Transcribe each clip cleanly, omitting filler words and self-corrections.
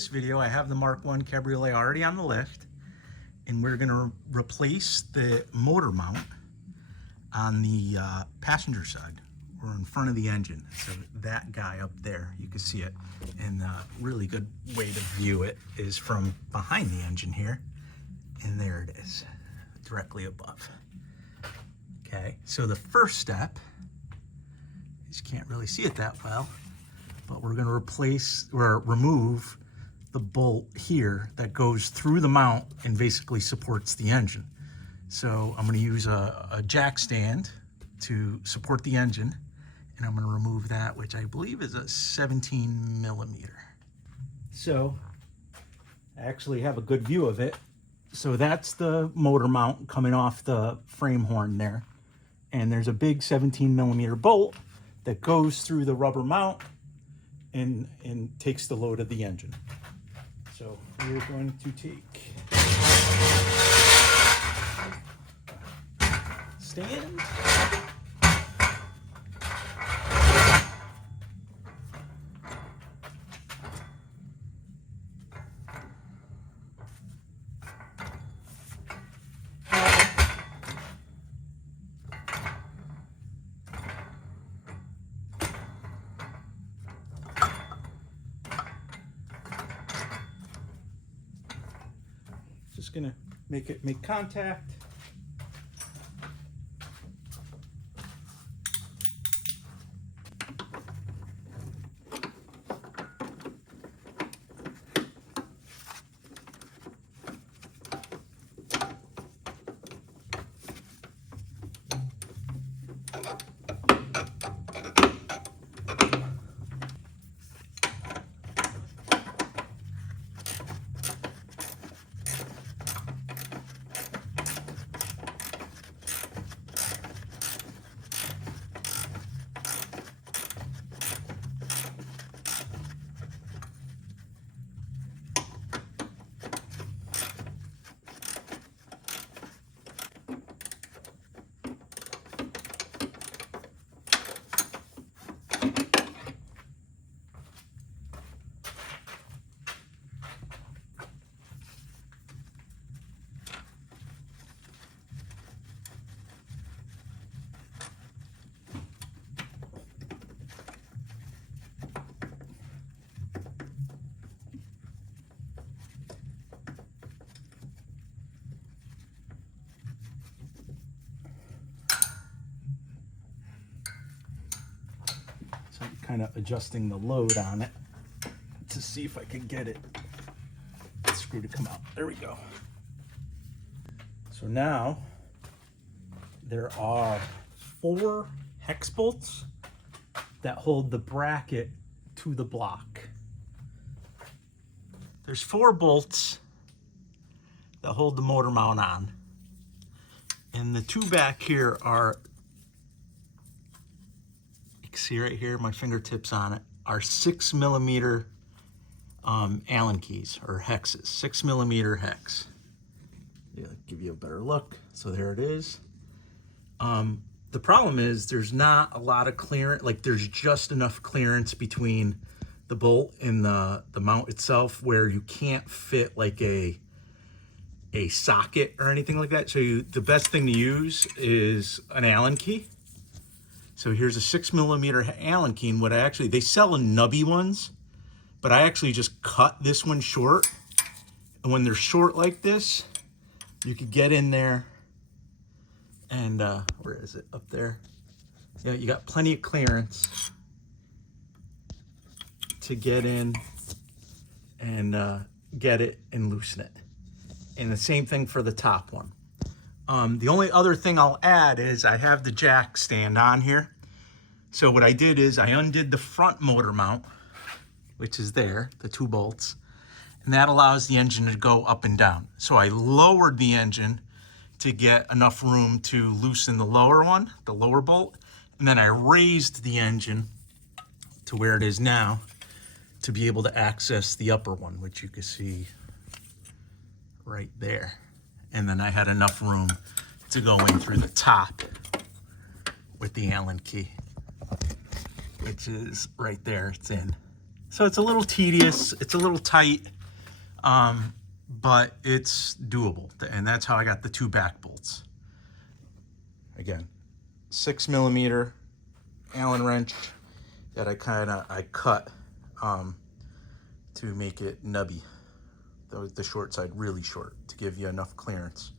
this video, I have the MK1 Cabriolet already on the lift, and we're gonna replace the motor mount on the passenger side, or in front of the engine. So that guy up there, you can see it. And a really good way to view it is from behind the engine here. And there it is, directly above. Okay, so the first step, you just can't really see it that well, but we're gonna replace or remove the bolt here that goes through the mount and basically supports the engine. So I'm gonna use a jack stand to support the engine, and I'm gonna remove that, which I believe is a 17 millimeter. So I actually have a good view of it. So that's the motor mount coming off the frame horn there. And there's a big 17 millimeter bolt that goes through the rubber mount and takes the load of the engine. So we're going to take stand. Just gonna make contact. So I'm kind of adjusting the load on it to see if I can get it screw to come out. There we go. So now there are 4 hex bolts that hold the bracket to the block. There's 4 bolts that hold the motor mount on. And the 2 back here are, you can see right here, my fingertips on it, are 6 millimeter Allen keys or hexes, 6 millimeter hex. Yeah, give you a better look. So there it is. The problem is there's not a lot of clearance, like there's just enough clearance between the bolt and the mount itself where you can't fit like a socket or anything like that. So the best thing to use is an Allen key. So here's a 6 millimeter Allen key, and they sell nubby ones, but I actually just cut this one short. And when they're short like this, you could get in there and, where is it? Up there. Yeah, you got plenty of clearance to get in and get it and loosen it. And the same thing for the top one. The only other thing I'll add is I have the jack stand on here. So what I did is I undid the front motor mount, which is there, the 2 bolts, and that allows the engine to go up and down. So I lowered the engine to get enough room to loosen the lower one, the lower bolt, and then I raised the engine to where it is now to be able to access the upper one, which you can see right there. And then I had enough room to go in through the top with the Allen key, which is right there, it's in. So it's a little tedious, it's a little tight, but it's doable. And that's how I got the 2 back bolts. Again, 6mm Allen wrench that I cut to make it nubby. The short side really short to give you enough clearance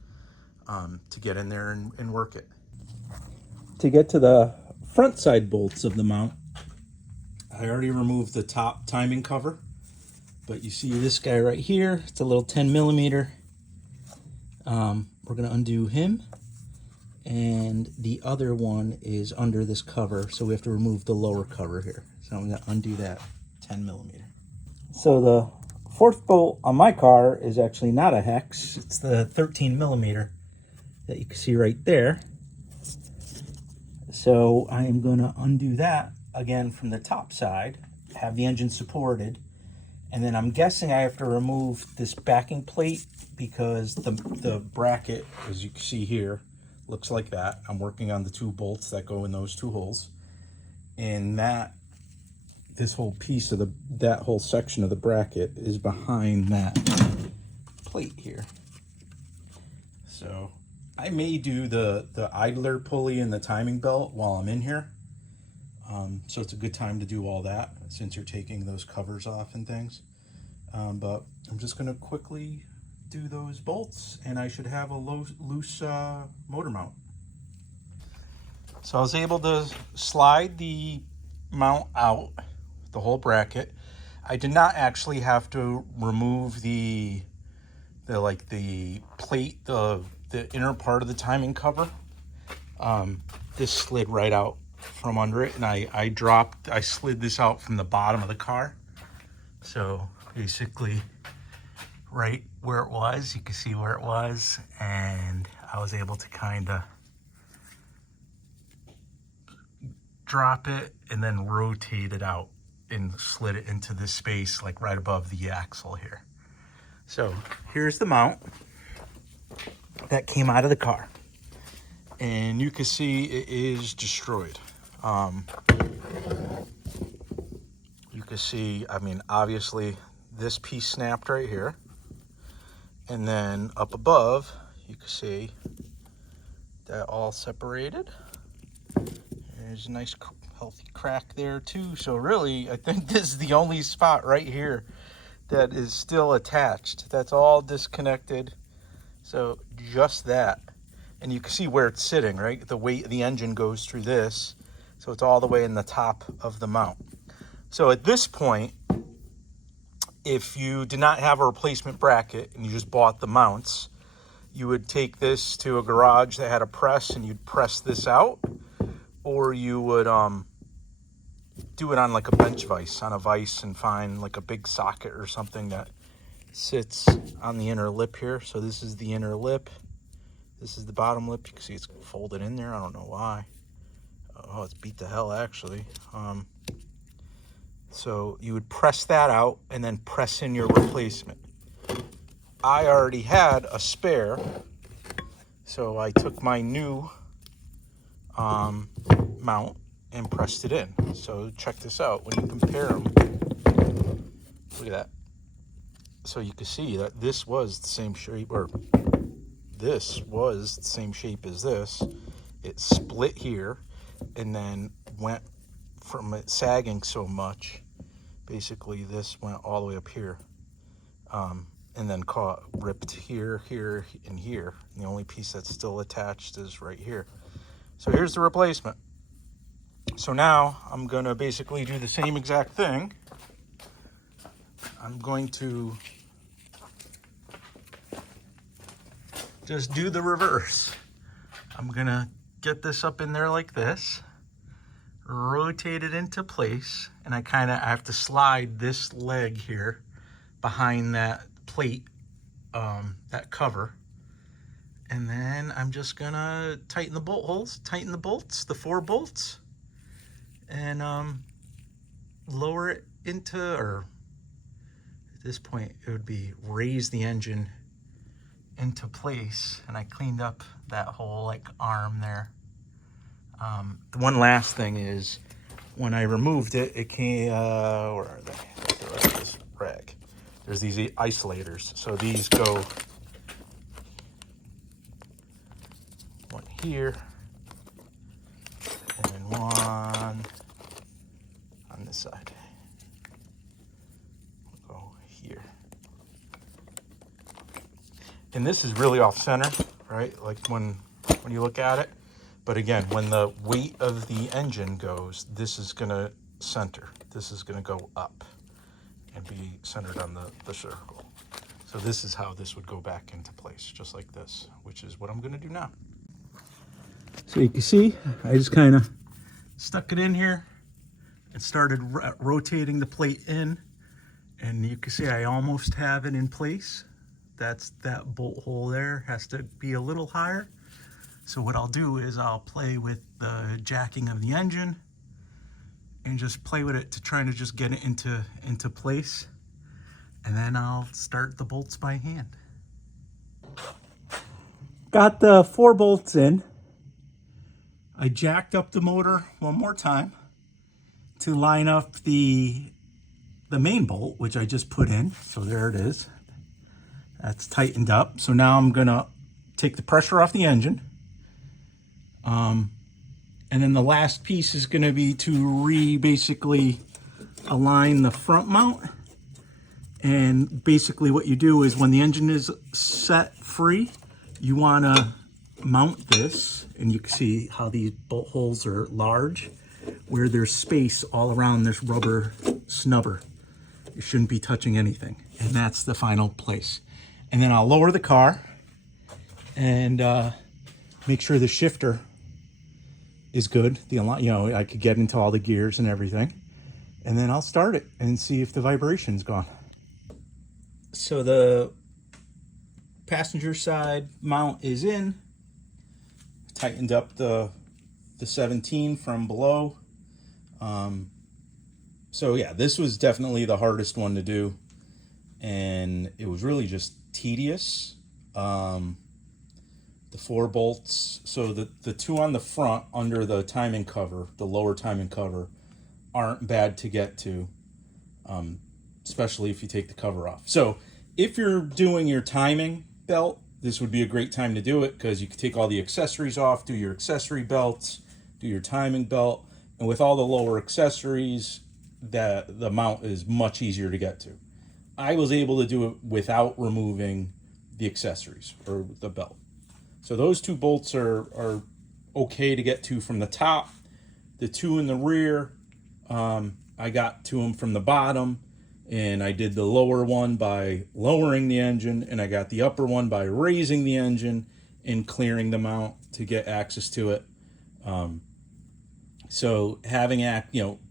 to get in there and work it. To get to the front side bolts of the mount, I already removed the top timing cover, but you see this guy right here, it's a little 10mm. We're gonna undo him, and the other one is under this cover, so we have to remove the lower cover here. So I'm gonna undo that 10mm. So the 4th bolt on my car is actually not a hex, it's the 13mm that you can see right there. So I am going to undo that again from the top side, have the engine supported, and then I'm guessing I have to remove this backing plate because the bracket, as you can see here, looks like that. I'm working on the 2 bolts that go in those 2 holes, and this whole piece of that whole section of the bracket is behind that plate here. So I may do the idler pulley and the timing belt while I'm in here. So it's a good time to do all that since you're taking those covers off and things. But I'm just going to quickly do those bolts and I should have a loose motor mount. So I was able to slide the mount out, the whole bracket. I did not actually have to remove the plate, the inner part of the timing cover. This slid right out from under it, and I slid this out from the bottom of the car. So basically right where it was, you can see where it was, and I was able to kind of drop it and then rotate it out and slid it into this space like right above the axle here. So here's the mount that came out of the car, and you can see it is destroyed. You can see, I mean, obviously this piece snapped right here, and then up above you can see that all separated. There's a nice healthy crack there too. So really, I think this is the only spot right here that is still attached. That's all disconnected. So just that. And you can see where it's sitting, right? The weight of the engine goes through this. So it's all the way in the top of the mount. So at this point, if you did not have a replacement bracket and you just bought the mounts, you would take this to a garage that had a press and you'd press this out, or you would do it on like a bench vise, on a vise, and find like a big socket or something that sits on the inner lip here. So this is the inner lip. This is the bottom lip. You can see it's folded in there. I don't know why. Oh, it's beat to hell actually. So you would press that out and then press in your replacement. I already had a spare, so I took my new mount and pressed it in. So check this out. When you compare them, look at that. So you can see that this was the same shape, or this was the same shape as this. It split here and then went from it sagging so much. Basically, this went all the way up here, and then ripped here, here, and here. And the only piece that's still attached is right here. So here's the replacement. So now I'm going to basically do the same exact thing. I'm going to just do the reverse. I'm going to get this up in there like this, rotate it into place, and I have to slide this leg here behind that plate, that cover, and then I'm just gonna tighten the bolt holes, tighten the bolts, the 4 bolts, and lower it into, or at this point it would be raise the engine into place. And I cleaned up that whole like arm there. The one last thing is when I removed it, it came, where are they? The rest of this rag. There's these isolators. So these go one here and then one on this side. We'll go here. And this is really off center, right? Like when you look at it. But again, when the weight of the engine goes, this is gonna center. This is gonna go up and be centered on the circle. So this is how this would go back into place, just like this, which is what I'm gonna do now. So you can see, I just kind of stuck it in here and started rotating the plate in. And you can see I almost have it in place. That bolt hole there has to be a little higher. So what I'll do is I'll play with the jacking of the engine and just play with it to try to just get it into place. And then I'll start the bolts by hand. Got the 4 bolts in. I jacked up the motor one more time to line up the main bolt, which I just put in. So there it is. That's tightened up. So now I'm gonna take the pressure off the engine. And then the last piece is gonna be to basically align the front mount. And basically what you do is when the engine is set free, you wanna mount this, and you can see how these bolt holes are large, where there's space all around this rubber snubber. It shouldn't be touching anything. And that's the final place. And then I'll lower the car and make sure the shifter is good. I could get into all the gears and everything. And then I'll start it and see if the vibration's gone. So the passenger side mount is in. Tightened up the 17 from below. So yeah, this was definitely the hardest one to do. And it was really just tedious. The 4 bolts, so the 2 on the front under the timing cover, the lower timing cover, aren't bad to get to, especially if you take the cover off. So if you're doing your timing belt, this would be a great time to do it because you can take all the accessories off, do your accessory belts, do your timing belt, and with all the lower accessories, the mount is much easier to get to. I was able to do it without removing the accessories or the belt. So those 2 bolts are okay to get to from the top. The 2 in the rear, I got to them from the bottom, and I did the lower one by lowering the engine, and I got the upper one by raising the engine and clearing the mount to get access to it. So having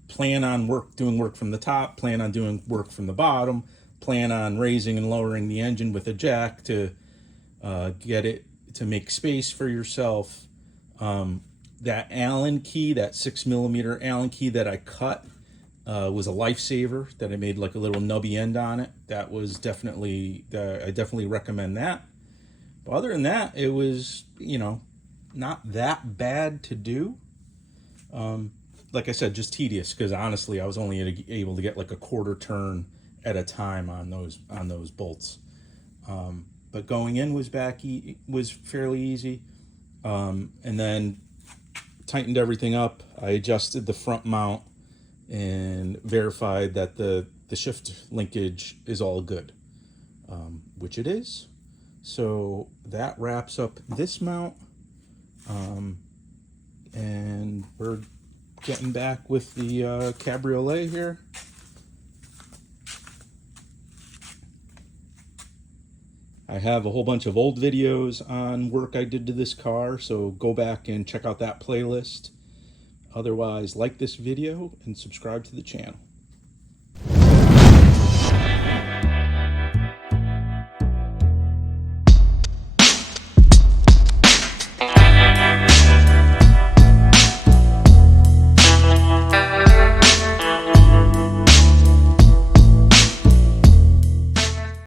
plan on doing work from the top, plan on doing work from the bottom, plan on raising and lowering the engine with a jack to get it to make space for yourself. That Allen key, that 6mm Allen key that I cut was a lifesaver, that I made like a little nubby end on it. That was definitely, I definitely recommend that. But other than that, it was, not that bad to do. Like I said, just tedious, because honestly, I was only able to get like a 1/4 turn at a time on those bolts. But going in was fairly easy. And then tightened everything up. I adjusted the front mount and verified that the shift linkage is all good, which it is. So that wraps up this mount. And we're getting back with the Cabriolet here. I have a whole bunch of old videos on work I did to this car, so go back and check out that playlist. Otherwise, like this video and subscribe to the channel.